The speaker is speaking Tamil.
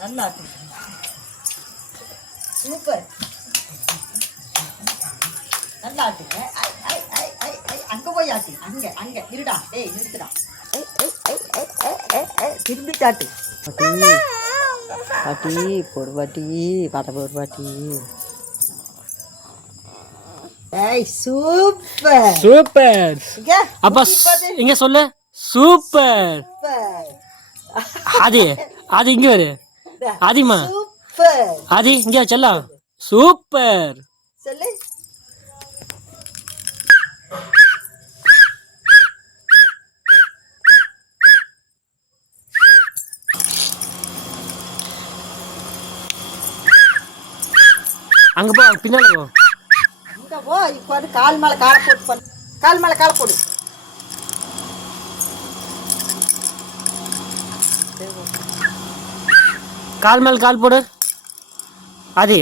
நல்லா சூப்பர். நல்லா ஆட்டுங்க. அங்க போய் ஆட்டு. அங்க அங்க இருடா. ஏய் நிறுத்துடா. திரும்பி காட்டு. பாட்டி பாட்டி போடு பாட்டி. பாட்ட போடு பாட்டி. ஏய் சூப்பர் சூப்பர். அப்பா இங்க சொல்லு சூப்பர். ஆதி ஆதி இங்க வரு. ஆதிமா சூப்பர். ஆதி இங்க செல்லம் சூப்பர் சொல்லு. அங்க போ பின்னால போ. இங்க போ. இப்போ வந்து கால் மேல காலை போட்டு பண்ணு. கால் மேல காலை போடு. கால் மேல கால் போடு. ஆதி